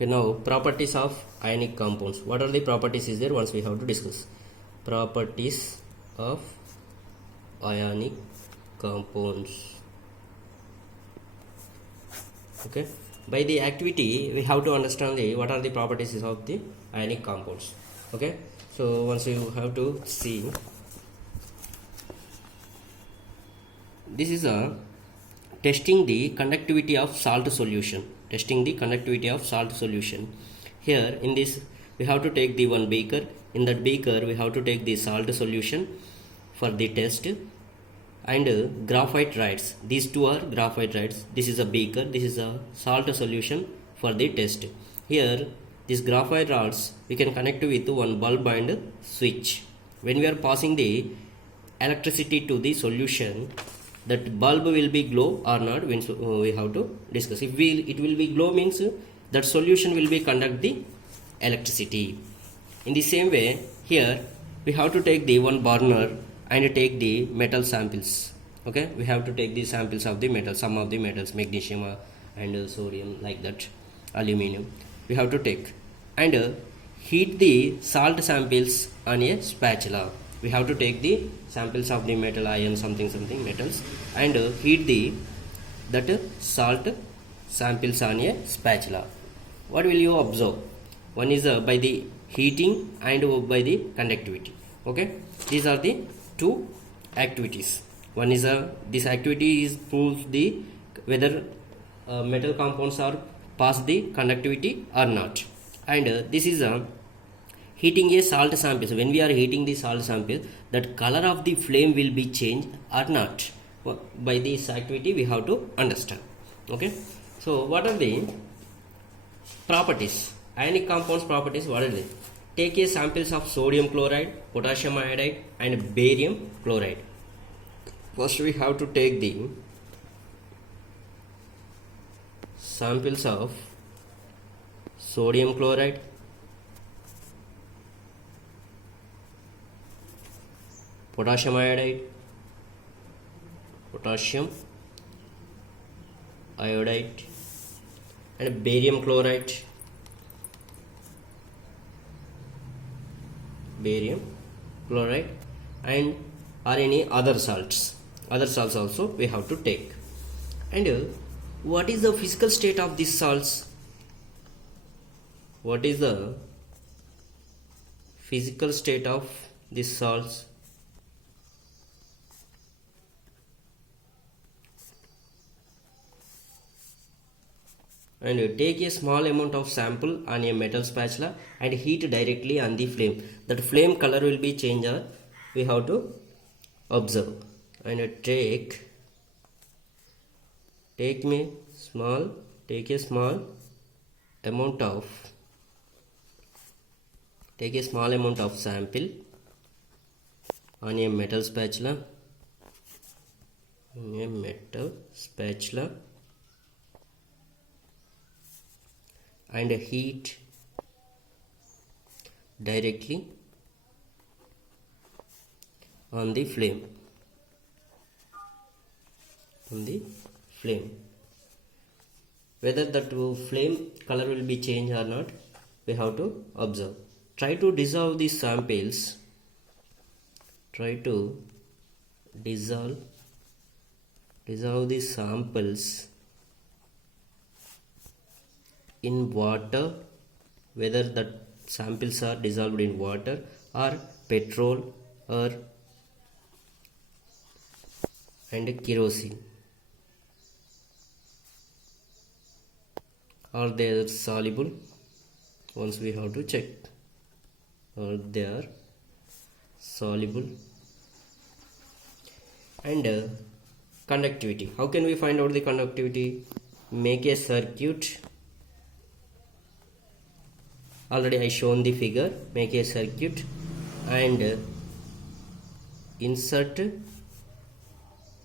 Okay, now properties of ionic compounds. What are the properties is there? Once we have to discuss properties of ionic compounds. Okay, by the activity we have to understand the what are the properties of the ionic compounds. Okay, so once you have to see, this is a testing the conductivity of salt solution. Testing the conductivity of salt solution. Here in this we have to take the one beaker. In that beaker we have to take the salt solution for the test, and graphite rods. These two are graphite rods. This is a beaker. This is a salt solution for the test. Here these graphite rods we can connect with one bulb and switch. When we are passing the electricity to the solution, that bulb will be glow or not, we have to discuss. If it will be glow means that solution will be conduct the electricity. In the same way, here we have to take the one burner and take the metal samples. Okay, we have to take the samples of the metal, some of the metals, magnesium and sodium, like that, aluminum. We have to take and heat the salt samples on a spatula. We have to take the samples of the metal, iron, something metals, and heat that salt samples on a spatula. What will you observe? One is by the heating and by the conductivity. Okay, these are the two activities. One is this activity is proves the whether metal compounds are pass the conductivity or not, and this is heating a salt sample. So when we are heating the salt sample, that color of the flame will be changed or not. By this activity we have to understand. Okay, so what are the properties? Ionic compounds properties, what are they? Take a samples of sodium chloride, potassium iodide and barium chloride. First we have to take the samples of sodium chloride, potassium iodide, and barium chloride, and or any other salts. Other salts also we have to take. And what is the physical state of these salts? What is the physical state of these salts? And take a small amount of sample on a metal spatula and heat directly on the flame. That flame color will be changed, we have to observe. And take a small amount of sample on a metal spatula, and heat directly on the flame. Whether that flame color will be changed or not, we have to observe. Try to dissolve these samples. Dissolve the samples in water, whether the samples are dissolved in water or petrol and kerosene. Are they soluble? Once we have to check. Or they are soluble. And conductivity. How can we find out the conductivity? Make a circuit. Already I shown the figure. Make a circuit and insert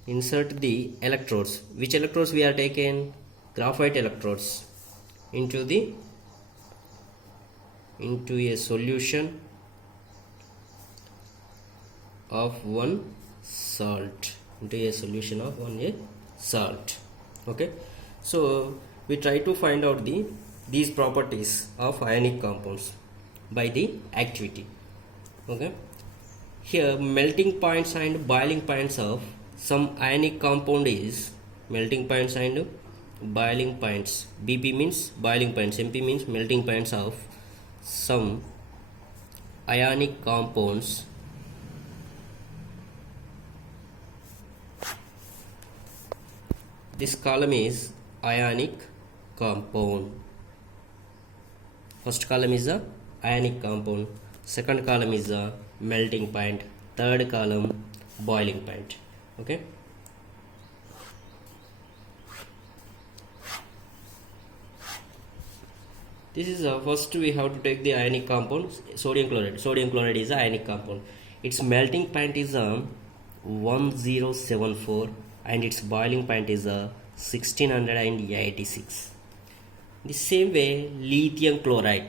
the electrodes. Which electrodes we are taking? Graphite electrodes into a solution of one salt. Okay, so we try to find out the these properties of ionic compounds by the activity. Okay, here melting points and boiling points of some ionic compound is melting points and boiling points. BP means boiling points, MP means melting points of some ionic compounds. This column is ionic compound. First column is a ionic compound, second column is a melting point, third column boiling point. Okay, this is first we have to take the ionic compound sodium chloride. Sodium chloride is a ionic compound. Its melting point is 1074 and its boiling point is 1686. The same way lithium chloride.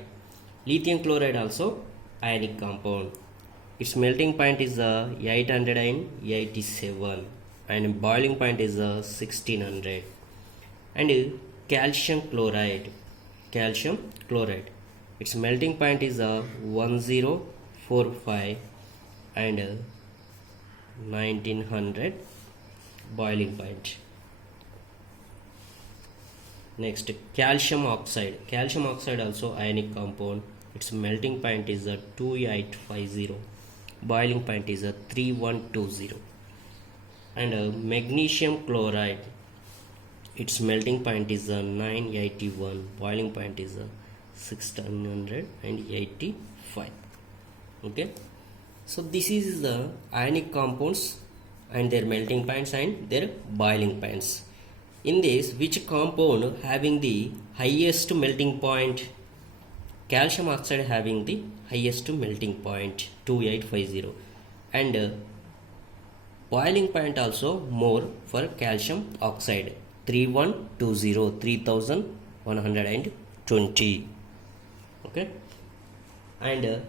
Lithium chloride also ionic compound. Its melting point is 887 and boiling point is 1600. And calcium chloride. Calcium chloride. Its melting point is 1045 and 1900 boiling point. Next, calcium oxide. Calcium oxide also ionic compound. Its melting point is 2850. Boiling point is 3120. And magnesium chloride. Its melting point is 981. Boiling point is 1685. Okay. So this is the ionic compounds and their melting points and their boiling points. In this, which compound having the highest melting point? Calcium oxide having the highest melting point 2850 and boiling point also more for calcium oxide 3120. Okay, and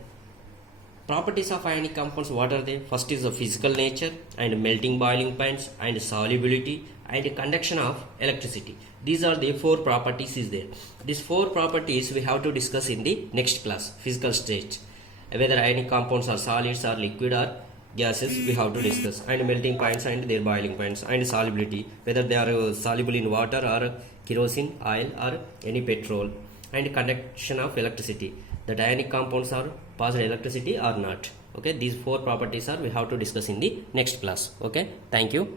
properties of ionic compounds, what are they? First is the physical nature and melting boiling points and solubility and conduction of electricity. These are the four properties is there. These four properties we have to discuss in the next class, physical state. Whether ionic compounds are solids or liquid or gases we have to discuss, and melting points and their boiling points, and solubility, whether they are soluble in water or kerosene, oil or any petrol, and conduction of electricity, that ionic compounds are pass electricity or not. Okay, these four properties are we have to discuss in the next class. Okay, thank you.